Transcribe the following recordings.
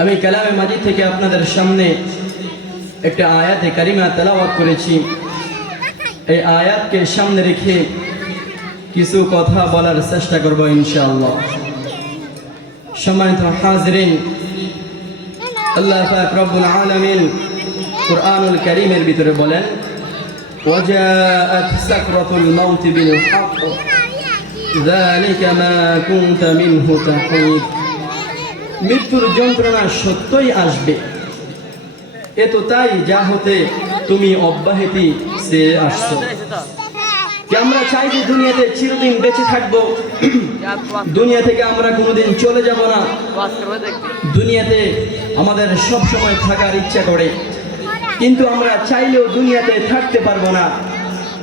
আমি কালামে মাজি থেকে আপনাদের সামনে একটা আয়াতে কারিমা তেলাওয়াত করেছি। এই আয়াতকে সামনে রেখে কিছু কথা বলার চেষ্টা করব ইনশাআল্লাহ। সম্মানিত হাজরিন, আল্লাহ পাক রব্বুল আলামিন কুরআনুল কারীমের ভিতরে বলেন, ওয়াজাআত সাকরাতুল মাউত বিল হক, যালিকা মা কুনতা মিনহু মৃত্যুর যন্ত্রণা সত্যই আসবে। এ তো তাই যা হতে তুমি অব্যাহতি সে আসছো। আমরা চাই যে দুনিয়াতে চিরদিন বেঁচে থাকব? দুনিয়া থেকে আমরা কোনোদিন চলে যাব না। দুনিয়াতে আমাদের সব সময় থাকার ইচ্ছা করে। কিন্তু আমরা চাইলেও দুনিয়াতে থাকতে পারব না।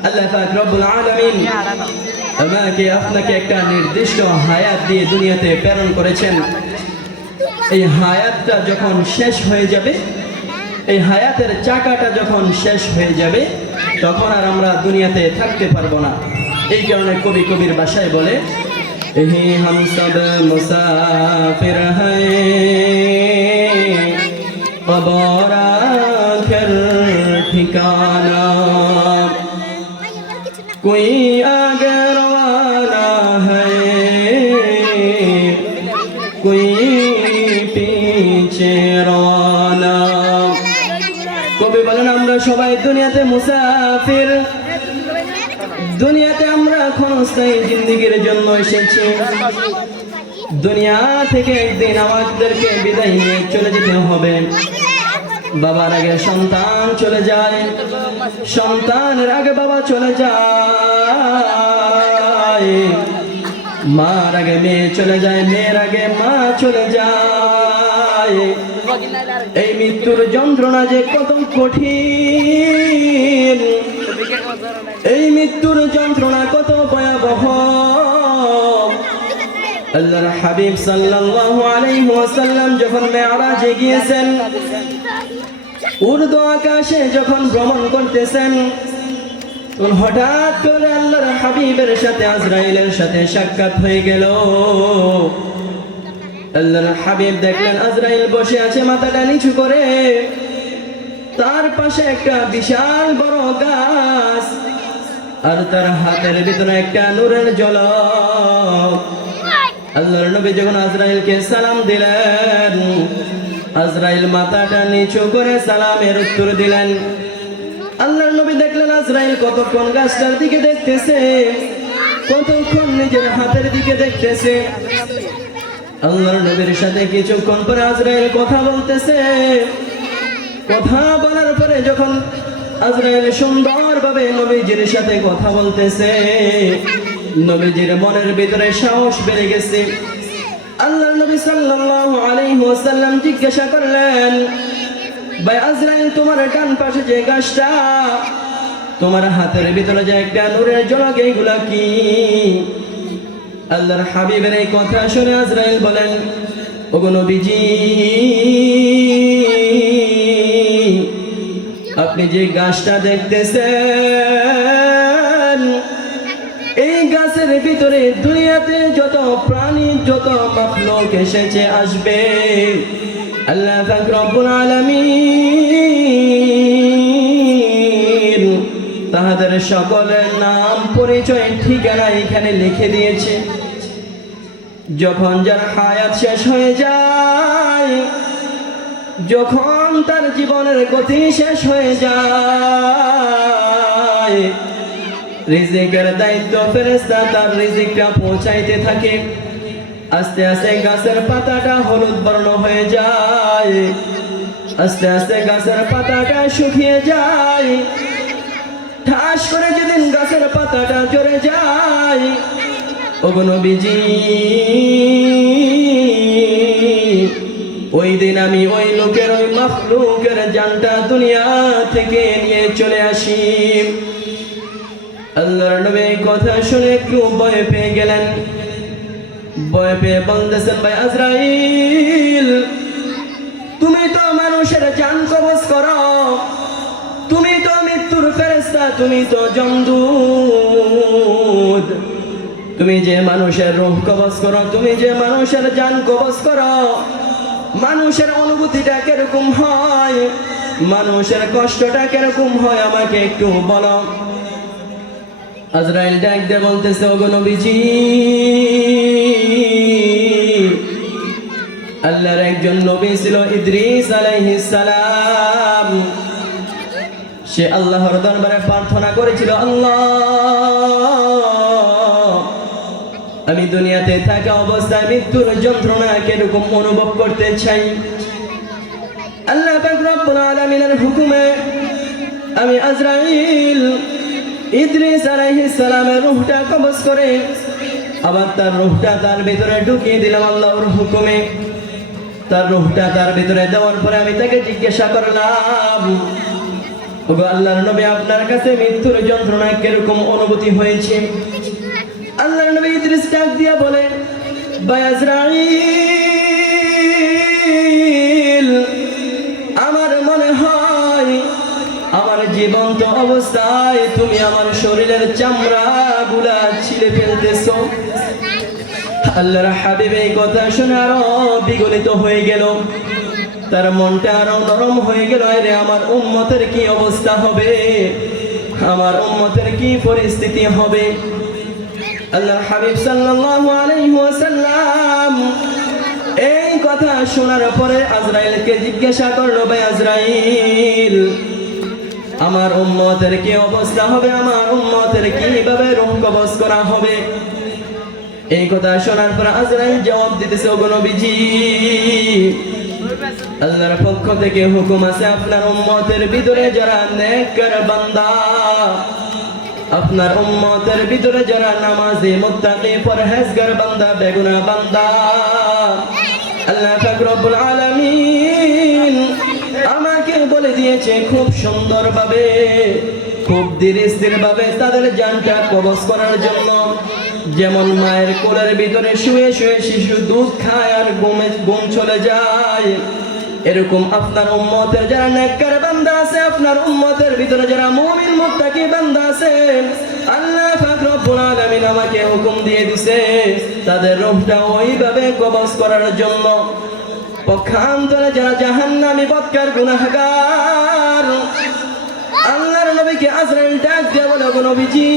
আল্লাহ পাক রব্বুল আলামিন আমাকে আপনাকে একটা নির্দিষ্ট হায়াত দিয়ে দুনিয়াতে প্রেরণ করেছেন। এই হায়াতটা যখন শেষ হয়ে যাবে, এই হায়াতের চাকাটা যখন শেষ হয়ে যাবে, তখন আর আমরা দুনিয়াতে থাকতে পারব না। এই কারণে কবি কবির বাসায় বলে হাম সব মুসাফির হ্যায় কবর ঠিকানা দুনিয়াতে মুসাফির। দুনিয়াতে আমরা ক্ষণস্থায়ী জিন্দিগির জন্য এসেছি। দুনিয়া থেকে একদিন আমাদেরকে বিদায় নিয়ে চলে যেতে হবে। বাবার আগে সন্তান চলে যায়। সন্তানের আগে বাবা চলে যায়। মার আগে মেয়ে চলে যায়, মেয়ের আগে মা চলে যায়। এই মৃত্যুর যন্ত্রণা যে কত কঠিন। এই মৃত্যুর যন্ত্রণা কত ভয়াবহ। আল্লাহর হাবিব সাল্লাল্লাহু আলাইহি ওয়াসাল্লাম যখন মেরাজে গিয়েছেন, উর্দু আকাশে যখন ভ্রমণ করতেছেন, তখন হঠাৎ করে আল্লাহর হাবিবের সাথে, আজরাইলের সাথে সাক্ষাৎ হয়ে গেল। আল্লাহর হাবিব দেখলেন, আজরাইল বসে আছে, মাথাটা নিচু করে। তার পাশে একটা বিশাল বড় গাছ, আর তার হাতের ভিতরে একটা নূরের জল আল্লাহর নবী যখন আজরাইলকে সালাম দিলেন, আজরাইল মাথাটা নিচু করে সালামের উত্তর দিলেন। আল্লাহর নবী দেখলেন আজরাইল কতক্ষণ গাছটার দিকে দেখতেছে, কতক্ষণ নিজের হাতের দিকে দেখতেছে। আল্লাহর নবীর সাথে কিছুক্ষণ পরে আজরাইল কথা বলতেছে। কথা বলার পরে যখন আজরাইল সুন্দরভাবে নবীজির সাথে কথা বলতেছে, নবীজির মনের ভিতরে সাহস বেড়ে গেছে। আল্লাহ নবী সাল্লাল্লাহু আলাইহি ওয়াসাল্লাম জিজ্ঞাসা করলেন, ভাই আজরাইল, তোমার ডান পাশে যে গাছটা, তোমার হাতের ভিতরে যে একটা নূরের ঝলক এইগুলা কি? আল্লাহর হাবিবের এই কথা শুনে আজরাইল বলেন, ওগো নবীজি, আপনি যে গাছটা দেখতেছেন, এই গাছের ভিতরে দুনিয়াতে যত প্রাণী, যত মাখলুক এসেছে, আসবে। আল্লাহ রব্বুল আলামিন তাহাদের সকলের নাম, পরিচয়, ঠিকানা এখানে লিখে দিয়েছে। যখন যার হায়াত শেষ হয়ে যায়, যখন তার জীবনের গতি শেষ হয়ে যায়, রিজিকের দায়িত্ব ফেরেস্তা তার রিজিকটা পৌঁছাইতে থাকে। আস্তে আস্তে গাছের পাতাটা হলুদ বর্ণ হয়ে যায়। আস্তে আস্তে গাছের পাতাটা শুকিয়ে যায়। ঠাস করে যেদিন গাছের পাতাটা জড়ে যায় অবনবীজি ওই দিন আমি ওই লোকের, ওই মখলুকের জানটা দুনিয়া থেকে নিয়ে চলে আসি। আল্লাহর নবী কথা শুনে একটু ভয় পেয়ে গেলেন। ভয় পেয়ে বলতেছেন, ভাই আজরাইল, তুমি তো মানুষের জান কবজ করো। তুমি তো মৃত্যুর ফেরেস্তা তুমি তো জমদূত। তুমি যে মানুষের রূহ কবজ করো, তুমি যে মানুষের জান কবজ করো, মানুষের অনুভূতিটা কীরকম হয়, মানুষের কষ্টটা কীরকম হয় আমাকে একটু বলো। আজরাইল ডাক দিয়ে বলতেছে, ওগো নবীজি, আল্লাহর একজন নবী ছিল ইদ্রিস আলাইহিস সালাম। সে আল্লাহর দরবারে প্রার্থনা করেছিল, আল্লাহ, আমি দুনিয়াতে থাকা অবস্থায় মৃত্যুর যন্ত্রণা কীরকম অনুভব করতে চাই? আমি করে আবার তার রূহটা তার ভিতরে ঢুকিয়ে দিলাম আল্লাহর হুকুমে। তার রূহটা তার ভিতরে দেওয়ার পরে আমি তাকে জিজ্ঞাসা করলাম ওগো আল্লাহর নবী আপনার কাছে মৃত্যুর যন্ত্রণা কীরকম অনুভূতি হয়েছে? আল্লাহর নবী ইদ্রিস ডাক দিয়া বলে বায়াজরাইল আমার মনে হয় আমার জীবন্ত অবস্থায় তুমি আমার শরীরের চামড়া গুলা ছিঁড়ে ফেলতেছো। আল্লাহর হাবিব এই কথা শুনে আরও বিগলিত হয়ে গেল। তার মনটা আরও নরম হয়ে গেল রে আমার উম্মতের কি অবস্থা হবে? আমার উম্মতের কি পরিস্থিতি হবে? আল্লাহ হাবিব ওয়াসাল্লাম এই কথা শোনার পরে আজরাইলকে জিজ্ঞাসা করল, ভাই আজরাইল, আমার উম্মতের কি অবস্থা হবে? আমার উম্মতের কীভাবে রূহ কবজ করা হবে? এই কথা শোনার পর আজরাইল জবাব দিতেছে, ওগো নবীজি আল্লাহর পক্ষ থেকে হুকুম আছে, আপনার উম্মতের ভিতরে যারা নেককার বান্দা, আপনার উম্মতের ভিতরে যারা নামাজি, মুত্তাকি, পরহেজগার বান্দা, বেগুনা বান্দা, আল্লাহ পাক রব্বুল আলামিন আমাকে বলে দিয়েছে খুব সুন্দরভাবে, খুব ধীরে ভাবে তাদের জানটা কবজ করার জন্য। যেমন মায়ের কোলের ভিতরে শুয়ে শুয়ে শিশু দুধ খায় আর ঘুমে ঘুম চলে যায়। এরকম আপনার উম্মতের যারা নেককার বান্দা আছে, আপনার উম্মতের ভিতরে যারা মুমিন, মুত্তাকি বান্দা আছে, আল্লাহ পাক রব্বুল আলামিন আমাকে হুকুম দিয়ে দিছে, তাদের রূহটা ওইভাবে কবজ করার জন্য। পক্ষান্তরে যারা জাহান্নামী বৎকার গুনাহগার, আল্লাহর নবীকে আজরাইল ডাক দিয়ে বলে নবীজি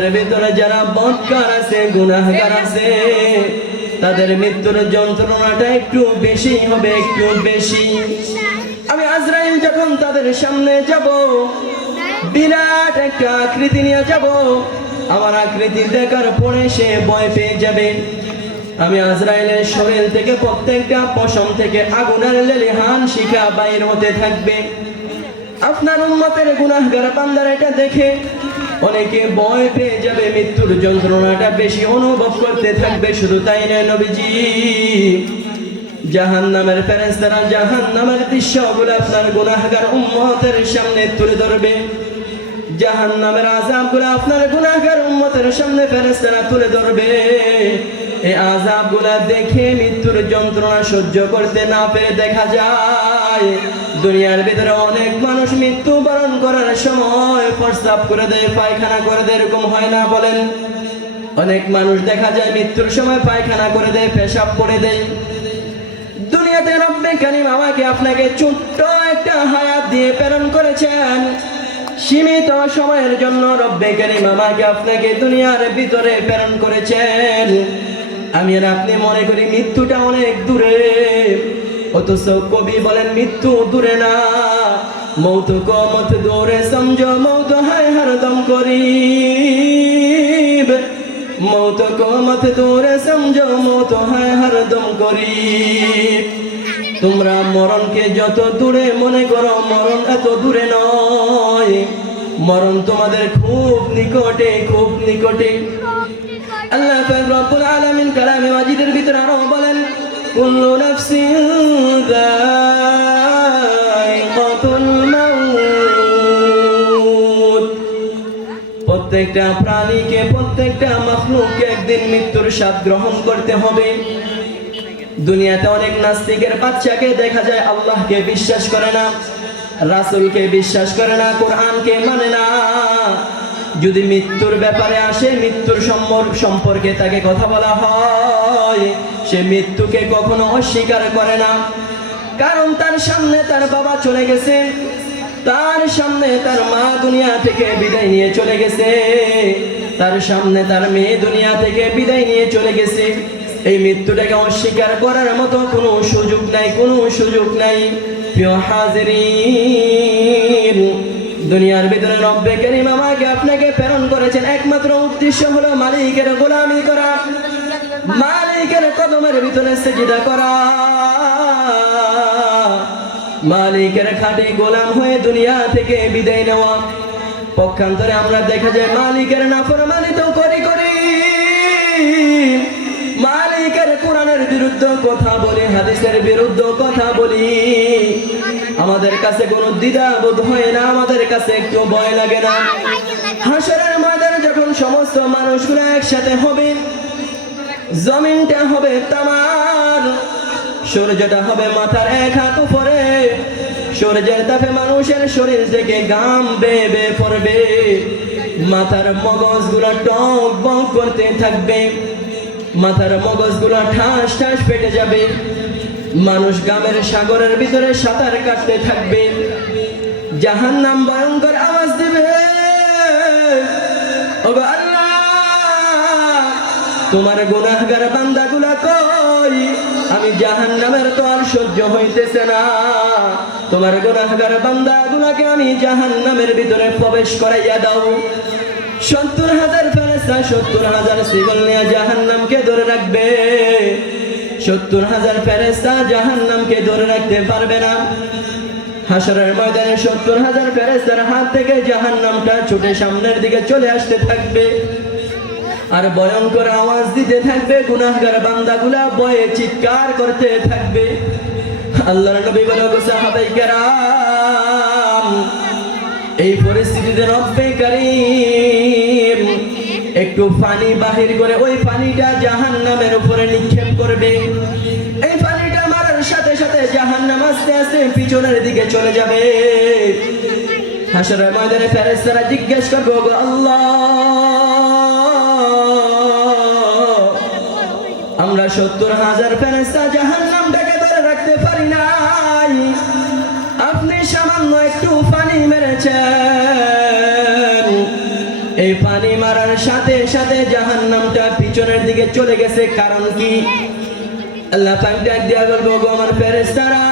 উম্মতের ভিতরে যারা বৎকার আছে, গুনাহগার আছে, তাদের মৃত্যুর যন্ত্রণাটা একটু বেশি হবে, একটু বেশি। আমি আজরাইল যখন তাদের সামনে যাব, বিরাট একটা আকৃতি নিয়ে যাব, আমার আকৃতি দেখার পরে সে ভয় পেয়ে যাবে। আমি আজরাইলের শরীর থেকে প্রত্যেকটা পশম থেকে আগুনের লেলিহান শিখা বাইর হতে থাকবে। আপনার উম্মতের গুনাহগার বান্দার এটা দেখে অনেকে ভয় পেয়ে যাবে মৃত্যুর যন্ত্রণাটা বেশি অনুভব করতে থাকবে, শুধু তাই নয় নবীজি। জাহান নামের ফেরেস্তারা জাহান নামের দৃশ্যগুলো আপনার গুনাহগার উম্মতের সামনে তুলে ধরবে। জাহান নামের আজাবগুলো আপনার গুনাহগার উম্মতের সামনে ফেরেস্তারা তুলে ধরবে। এই আজাবগুলা দেখে মৃত্যুর যন্ত্রণা সহ্য করতে না পেরে দেখা যায়, দুনিয়ার ভিতরে অনেক মানুষ মৃত্যু বরণ করার সময় প্রস্তাব করে দেয়, পায়খানা করে দেয়, এরকম হয় না বলেন? অনেক মানুষ দেখা যায় মৃত্যুর সময় পায়খানা করে দেয়, পেশাব করে দেয়। দুনিয়াতে রব্বে কারিম আমাকে আপনাকে ছোট্ট একটা হায়াত দিয়ে প্রেরণ করেছেন। সীমিত সময়ের জন্য রব্বে কারিম আমাকে আপনাকে দুনিয়ার ভিতরে প্রেরণ করেছেন। আমি আর আপনি মনে করি মৃত্যুটা অনেক দূরে। অথচ কবি বলেন, মৃত্যু দূরে না। মৌত কমত দূরে সমঝ মৌত হায় হরদম করি মৌত কমত দূরে সমঝ মৌত হায় হরদম করিব। তোমরা মরণকে যত দূরে মনে করো, মরণ এত দূরে নয়। মরণ তোমাদের খুব নিকটে খুব নিকটে। আল্লাহ রব্বুল আলামিন কালামে মাজিদের ভিতরে আরও বলেন, কুল্লু নাফসিন মাউত। প্রত্যেকটা প্রাণীকে, প্রত্যেকটা মাখলুককে একদিন মৃত্যুর স্বাদ গ্রহণ করতে হবে। দুনিয়াতে অনেক নাস্তিকের বাচ্চাকে দেখা যায় আল্লাহকে বিশ্বাস করে না, রাসূলকে বিশ্বাস করে না, কোরআনকে মানে না। যদি মৃত্যুর ব্যাপারে আসে, মৃত্যুর সম্পর্কে তাকে কথা বলা হয়। সে মৃত্যুকে কখনো অস্বীকার করে না। কারণ তার সামনে তার বাবা চলে গেছে। তার সামনে তার মা দুনিয়া থেকে বিদায় নিয়ে চলে গেছে। তার সামনে তার মেয়ে দুনিয়া থেকে বিদায় নিয়ে চলে গেছে। এই মৃত্যুটাকে অস্বীকার করার মতো কোনো সুযোগ নাই, কোনো সুযোগ নাই। প্রিয় হাজিরিন দুনিয়ার ভিতরে রব্বে করিম আমাকে, আপনাকে প্রেরণ করেছেন। একমাত্র উদ্দেশ্য হলো মালিকের গোলামি করা, মালিকের কদমের ভিতরে সেজিদা করা। মালিকের খাটে গোলাম হয়ে দুনিয়া থেকে বিদায় নেওয়া। পক্ষান্তরে আমরা দেখা যায় মালিকের নাফরমানি তো করি করি। মালিকের কোরআনের বিরুদ্ধে কথা বলি, হাদিসের বিরুদ্ধে কথা বলি। আমাদের কাছে কোনো দ্বিধা বোধ হয় না আমাদের কাছে একটু ভয় লাগে না। হাসরের ময়দানে যখন সমস্ত মানুষগুলো একসাথে হবে জমিনটা হবে তামার সূর্যটা হবে মাথার এক হাত উপরে। সূর্যের তাপে মানুষের শরীর থেকে গাম বেয়ে বেয়ে পড়বে। মাথার মগজগুলো টক বক করতে থাকবে। মাথার মগজগুলো ঠাস ঠাস পেটে যাবে। মানুষ গামের সাগরের ভিতরে সাঁতার কাটতে থাকবে। জাহান্নাম ভয়ঙ্কর আওয়াজ দিবে। তোমার গুনাহগার বান্দাগুলা কই? আমি জাহান্নামের তো আর সহ্য হইতেছে না। তোমার গুনাহগার বান্দাগুলাকে আমি জাহান্নামের ভিতরে প্রবেশ করাইয়া দাও। সত্তর হাজার ফেরেস্তা সত্তর হাজার সিগল নিয়ে জাহান্নামকে ধরে রাখবে। সত্তর হাজার ফেরেস্তা জাহান্নামকে ধরে রাখতে পারবে না। হাসরের ময়দানে সত্তর হাজার ফেরেস্তার হাত থেকে জাহান্নামটা ছুটে সামনের দিকে চলে আসতে থাকবে। আর ভয়ঙ্কর আওয়াজ দিতে থাকবে, গুনাহগার বান্দাগুলা বয়ে চিৎকার করতে থাকবে। আল্লাহর নবী বলে সাহাবাই কেরাম, এই পরিস্থিতিতে রব্বে কারীম, একটু পানি বাহির করে ওই পানিটা জাহান্নামের উপরে নিক্ষেপ করবে। আস্তে আস্তে পিছনের দিকে চলে যাবে। হাসরের ময়দানে ফেরেশতারা জিজ্ঞেস করবে আল্লাহ, আমরা সত্তর হাজার ফেরেস্তা জাহান নামটাকে ধরে রাখতে পারি নাই। আপনি সামান্য একটু পানি মেরেছেন। এই পানি মারার সাথে সাথে জাহান নামটা পিছনের দিকে চলে গেছে। কারণ কি? আল্লাহ পাক ডাক দিয়া বলব আমার ফেরেস্তারা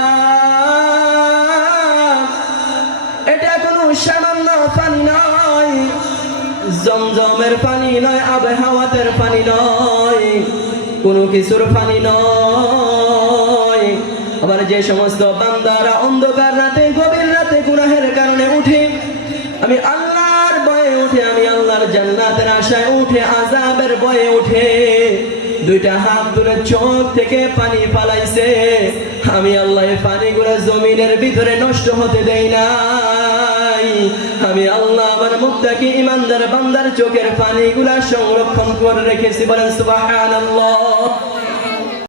জমজমের পানি নয় আবহাওয়াতের পানি নয়, কোনো কিছুর পানি নয়। আবার যে সমস্ত বান্দারা অন্ধকার রাতে, গভীর রাতে গুনাহের কারণে উঠে, আমি আল্লাহর ভয়ে উঠে, আমি আল্লাহর জান্নাতের আশায় উঠে আজাবের ভয়ে উঠে, দুইটা হাত ধরে চোখ থেকে পানি পালাইছে আমি আল্লাহ পানিগুলো জমিনের ভিতরে নষ্ট হতে দেই নাই। আমি আল্লাহ আমার মুক্তাকে ইমানদার বান্দার চোখের পানিগুলা সংরক্ষণ করে রেখেছি বলেন সুবহানাল্লাহ।